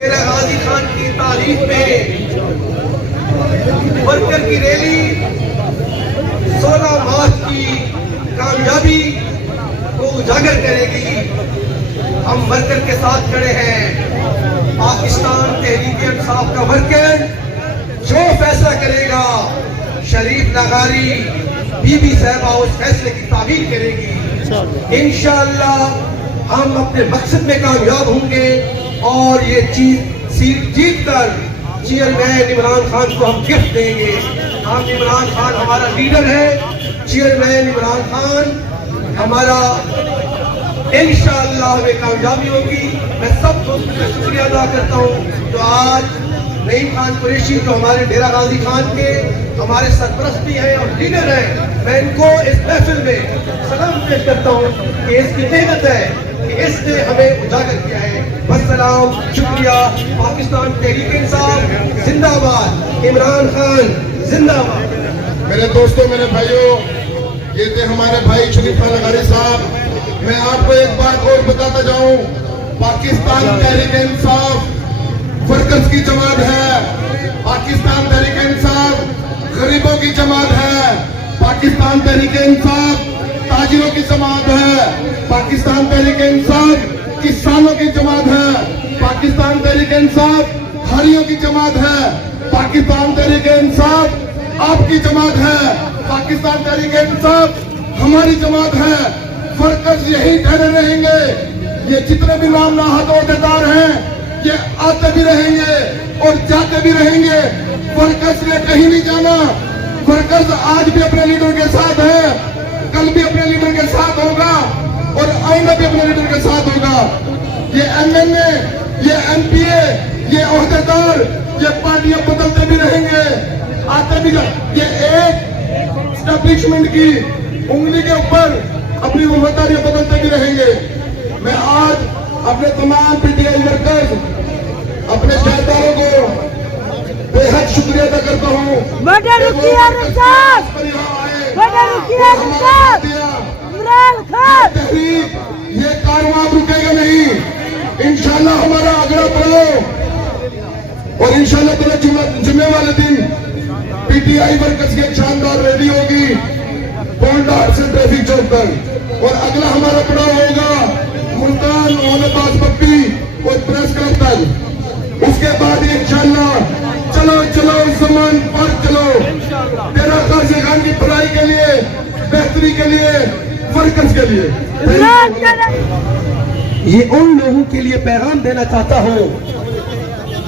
ڈیرہ غازی خان کی تاریخ میں ورکر کی ریلی 16 مارچ کی کامیابی کو اجاگر کرے گی۔ ہم ورکر کے ساتھ کھڑے ہیں۔ پاکستان تحریک انصاف کا ورکر جو فیصلہ کرے گا، شریف لغاری بی بی صاحبہ اس فیصلے کی تعمیل کرے گی۔ انشاءاللہ ہم اپنے مقصد میں کامیاب ہوں گے اور یہ سیٹ جیت کر چیئرمین عمران خان کو ہم گفٹ دیں گے۔ ہم عمران خان ہمارا لیڈر ہے، چیئرمین عمران خان ہمارا، انشاءاللہ ہمیں کامیابی ہوگی۔ میں سب دوستوں کا شکریہ ادا کرتا ہوں جو آج نعیم خان قریشی جو ہمارے ڈیرہ غازی خان کے ہمارے سرپرست بھی ہیں اور لیڈر ہیں، میں ان کو اس محفل میں سلام پیش کرتا ہوں کہ اس کی نعمت ہے کہ اس نے ہمیں اجاگر کیا ہے۔ والسلام، شکریہ۔ پاکستان تحریک انصاف زندہ باد، عمران خان زندہ باد۔ میرے دوستوں، میرے بھائیوں، یہ تھے ہمارے بھائی شریف لغاری صاحب۔ میں آپ کو ایک بات اور بتاتا جاؤں، پاکستان تحریک انصاف ورکرز کی جماعت ہے، پاکستان تحریک انصاف غریبوں کی جماعت ہے، پاکستان تحریک انصاف تاجروں کی جماعت ہے، پاکستان تحریک انصاف کسانوں کی جماعت ہے، پاکستان تحریک انصاف ہریوں کی جماعت ہے، پاکستان تحریک انصاف آپ کی جماعت ہے، پاکستان تحریک انصاف ہماری جماعت ہے۔ ورکرز یہی ٹھہرے رہیں گے، یہ جتنے بھی نام نہاد عہدیدار ہیں یہ آتے بھی رہیں گے اور جاتے بھی رہیں گے۔ ورکرز نے کہیں نہیں جانا۔ ورکرز آج بھی اپنے لیڈر کے ساتھ ہے، کل بھی اپنے لیڈر کے ساتھ ہوگا اور آئندہ بھی اپنے لیڈر کے ساتھ ہوگا۔ یہ ایم این اے، یہ ایم پی اے، یہ عہدیدار، یہ پارٹیاں بدلتے بھی رہیں گے، آتے بھی یہ ایک اسٹیبلشمنٹ کی انگلی کے اوپر اپنی وفاداریاں بدلتے بھی رہیں گے۔ میں آج اپنے تمام پی ٹی آئی ورکرز، اپنے شہریوں کو بے حد شکریہ ادا کرتا ہوں۔ تحریک یہ کارواں رکے گا نہیں، انشاءاللہ ہمارا آگرہ پڑھو اور انشاءاللہ جمعے والے دن پی ٹی آئی ورکرز کی ایک شاندار ریلی ہوگی بونڈار سے ٹریفک چوک تک، اور اگلا ہمارا پڑاؤ ہوگا ملتان اولاد پپی اور پریس کلب تک۔ اس کے بعد انشاءاللہ چلو چلو زمان پر چلو، ڈیرہ غازی خان کی بھلائی کے لیے، بہتری کے لیے، ورکرز کے لیے۔ یہ ان لوگوں کے لیے پیغام دینا چاہتا ہوں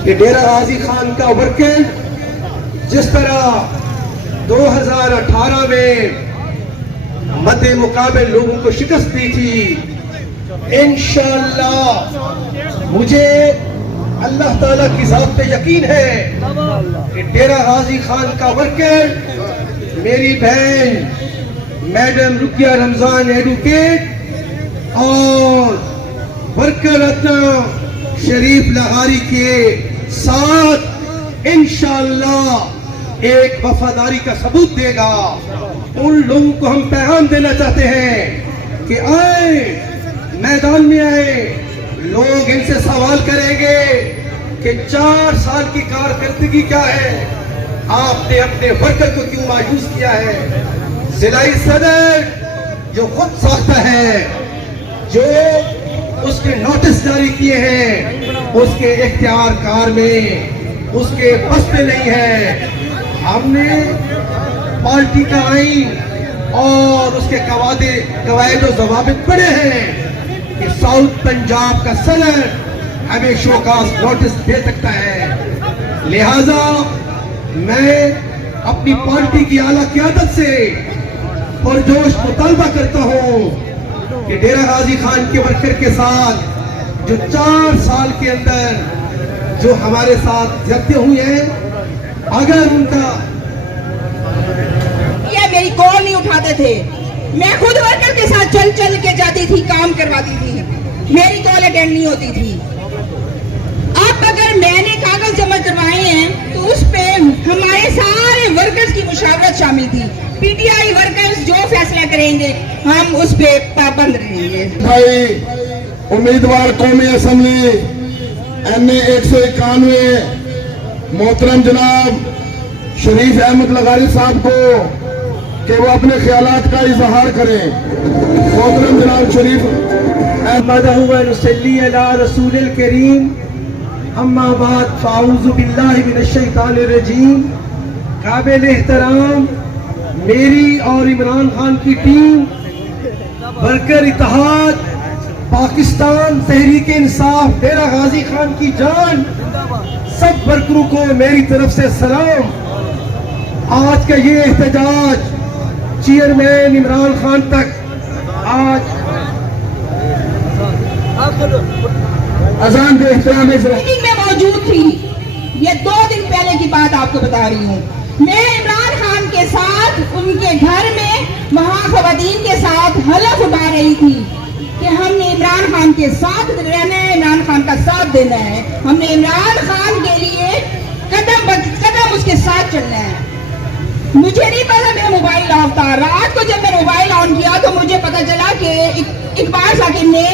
کہ ڈیرہ غازی خان کا ورکر جس طرح 2018 میں مد مقابل لوگوں کو شکست دی تھی، انشاءاللہ مجھے اللہ تعالیٰ کی ذات پہ یقین ہے کہ ڈیرہ غازی خان کا ورکر، میری بہن میڈم رقیہ رمضان ایڈوکیٹ اور ورکر رتنا شریف لغاری کے ساتھ انشاءاللہ ایک وفاداری کا ثبوت دے گا۔ ان لوگوں کو ہم پیغام دینا چاہتے ہیں کہ آئے، میدان میں آئے، لوگ ان سے سوال کریں گے کہ 4 سال کی کارکردگی کیا ہے، آپ نے اپنے ورکر کو کیوں مایوس کیا ہے؟ ضلعی صدر جو خود ساختہ ہے، جو اس کے نوٹس جاری کیے ہیں، اس کے اختیار کار میں، اس کے بس میں نہیں ہے۔ ہم نے پارٹی کا آئین اور اس کے قواعد و ضوابط پڑھے ہیں کہ ساؤتھ پنجاب کا صدر ہمیں شوکاز نوٹس دے سکتا ہے۔ لہذا میں اپنی پارٹی کی اعلیٰ قیادت سے پرجوش مطالبہ کرتا ہوں کہ ڈیرہ غازی خان کے ورکر کے ساتھ جو 4 سال کے اندر جو ہمارے ساتھ زیادتی ہوئی ہیں، اگر ان کا یہ میری کال نہیں اٹھاتے تھے، میں خود ورکر کے ساتھ چل چل کے جاتی تھی، کام کرواتی تھی، میری کال اٹینڈ نہیں ہوتی تھی۔ اب اگر میں نے کاغذ جمع کروائے ہیں تو اس پہ ہمارے سارے ورکرز کی مشاورت شامل تھی۔ پی ٹی آئی ورکرز جو فیصلہ کریں گے ہم اس پہ پابند رہیں گے۔ بھائی امیدوار قومی اسمبلی NA 191 मोहतरम जनाब शरीफ अहमद लगारी साहब को कि वो अपने ख्यालात का इजहार करें। मोहतरम जनाब शरीफ अहमदहु व नसल्ली अला रसूलिल करीम अम्मा बाद फ़ाऊज़ु बिल्लाहि मिनश शैतानिर रजीम। काबिल एहतराम मेरी और इमरान खान की टीम, वर्कर इत्तेहाद पाकिस्तान तहरीक इंसाफ डेरा गाजी खान की जान, सब वर्करों को मेरी तरफ से सलाम। आज का ये एहतजाज चेयरमैन इमरान खान तक आज अजान के एहतराम मीटिंग में मौजूद थी। ये 2 दिन पहले की बात आपको बता रही हूँ। मैं इमरान खान के साथ उनके घर में वहाँ ख़वातीन के साथ हलफ उठा रही थी कि हमने इमरान खान के साथ रहना है, इमरान खान का साथ देना है, हमने इमरान खान के लिए कदम ब कदम उसके साथ चलना है। मुझे नहीं पता मेरा मोबाइल ऑफ था। रात को जब मैं मोबाइल ऑन किया तो मुझे पता चला कि इकबाल साकिब ने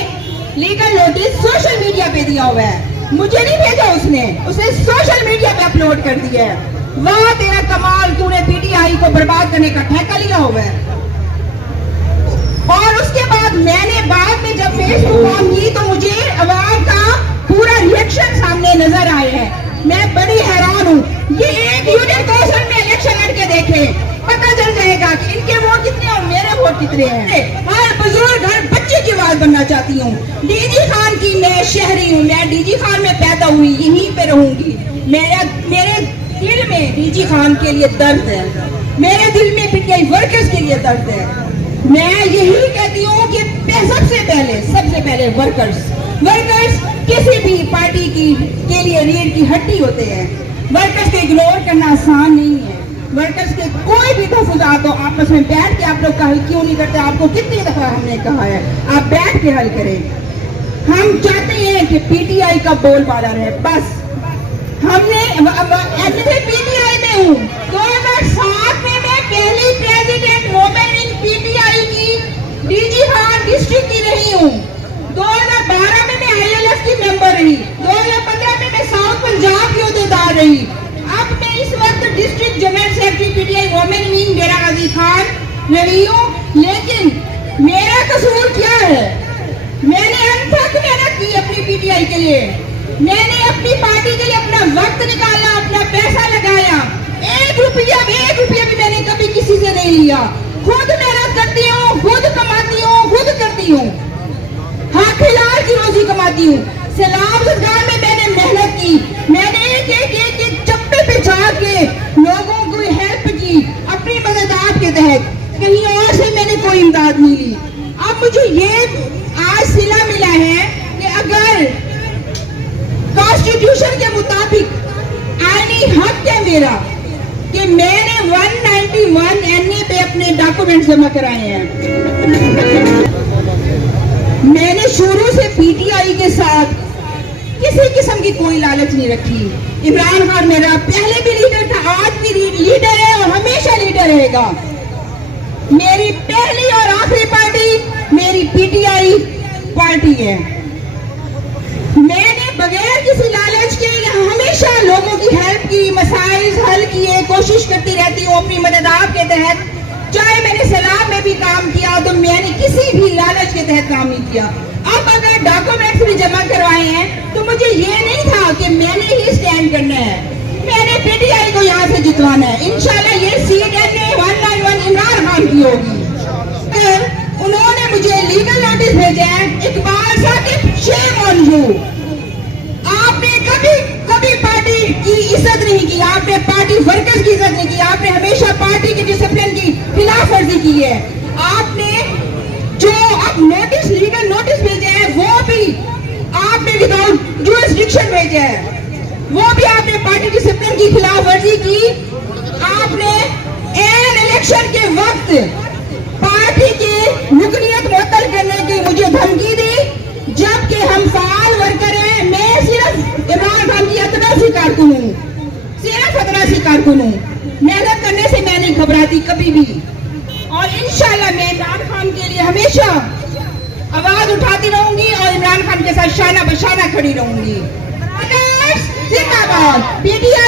लीगल नोटिस सोशल मीडिया पे दिया हुआ है। मुझे नहीं भेजा उसने सोशल मीडिया पे अपलोड कर दिया है। वाह तेरा कमाल, तूने PTI को बर्बाद करने का ठेका लिया हुआ है। और उसके बाद मैंने बाद में जब फेसबुक ऑन की तो मुझे अवाम का पूरा रिएक्शन सामने नजर आया है। मैं बड़ी हैरान हूँ। ये एक यूनियन कौंसिल में इलेक्शन लड़के देखे, पता चल जाएगा कि इनके वोट कितने और मेरे वोट कितने हैं। हर बुजुर्ग हर बच्चे की आवाज बनना चाहती हूँ। DG खान की मैं शहरी हूँ, मैं DG खान में पैदा हुई, यहीं पे रहूंगी। मेरे दिल में DG खान के लिए दर्द है, मेरे दिल में PTI वर्कर्स के लिए दर्द है। मैं यही कहती हूँ कि सबसे पहले वर्कर्स किसी भी पार्टी के लिए रीढ़ की हड्डी होते हैं। वर्कर्स को इग्नोर करना आसान नहीं है। वर्कर्स के कोई भी तफावत हो आपस में बैठ के आप लोग का हल क्यों नहीं करते? आपको कितनी दफा हमने कहा है आप बैठ के हल करें। हम चाहते हैं कि PTI का बोलबाला रहे। बस हमने PTI में हूँ। 2007 में मैं पहली प्रेसिडेंट वोमेन इन PTI की DG खान डिस्ट्रिक्ट की रही हूँ। 2012 में मैं ILF की मेंबर रही। 2015 में मैं साउथ पंजाब की उहदेदार रही। अब मैं इस वक्त district general secretary PTI women wing Dera Ghazi Khan रही हूँ। लेकिन मेरा कसूर क्या है? मैंने अनथक मेहनत की अपनी PTI के लिए। मैंने अपनी पार्टी के लिए अपना वक्त निकाला, अपना पैसा लगाया। 1 रुपया भी मैंने कभी किसी से नहीं लिया। खुद मेहनत करती हूँ, खुद कमाती हूँ, खुद करती हूँ, हक हलाल की रोजी कमाती हूँ। सैलाब सरकार में मैंने मेहनत की। मैंने एक चप्पे पे चढ़ के लोगों को हेल्प की अपनी मदद के तहत। कहीं और से मैंने कोई इमदाद नहीं ली। अब मुझे ये आज सिला मिला है कि अगर कॉन्स्टिट्यूशन के मुताबिक आईनी हक है मेरा कि मैंने 191 NA पे अपने डॉक्यूमेंट जमा कराए हैं। मैंने शुरू से PTI के साथ किसी किस्म की कोई लालच नहीं रखी। इमरान खान मेरा पहले भी लीडर था, आज भी लीडर है और हमेशा लीडर रहेगा। मेरी पहली और आखिरी पार्टी मेरी PTI पार्टी है। मैंने बगैर किसी लालच के हमेशा लोगों की हेल्प की, मसाइल हल किए, कोशिश करती रहती हूँ अपनी मदद के तहत। चाहे मैंने सैलाब में भी काम किया तो मैंने किसी भी लालच के तहत काम नहीं किया। अब अगर डॉक्यूमेंट्स भी जमा करवाए हैं तो मुझे ये नहीं था कि मैंने ही स्टैंड करना है। मैंने PTI को यहाँ से जितवाना है। इंशाल्लाह ये सीट NA 191 इमरान खान की होगी। अगर उन्होंने मुझे लीगल नोटिस भेजा है, Iqbal Saqib shame on you. आपने कभी पार्टी की इज्जत नहीं की, आपने पार्टी वर्कर्स की इज्जत नहीं की, आपने हमेशा पार्टी की डिसिप्लिन की खिलाफ वर्जी की है। आपने जो अब लीगल नोटिस भेजे हैं वो भी आपने विदाउट जुरिस्डिक्शन भेजे हैं, वो भी आपने पार्टी डिसिप्लिन की खिलाफ वर्जी की। आपने इलेक्शन के वक्त पार्टी की रुकनियत मुअत्तल करने की मुझे धमकी दी, जबकि हम फाल वर्कर हैं। मैं सिर्फ इमरान खान की अतनासी कारकुन हूँ, मेहनत करने से मैं नहीं घबराती कभी भी। और इंशाल्लाह मैं इमरान खान के लिए हमेशा आवाज उठाती रहूंगी और इमरान खान के साथ शाना बशाना खड़ी रहूंगी। वर्कर्स जिंदाबाद, पीटीआई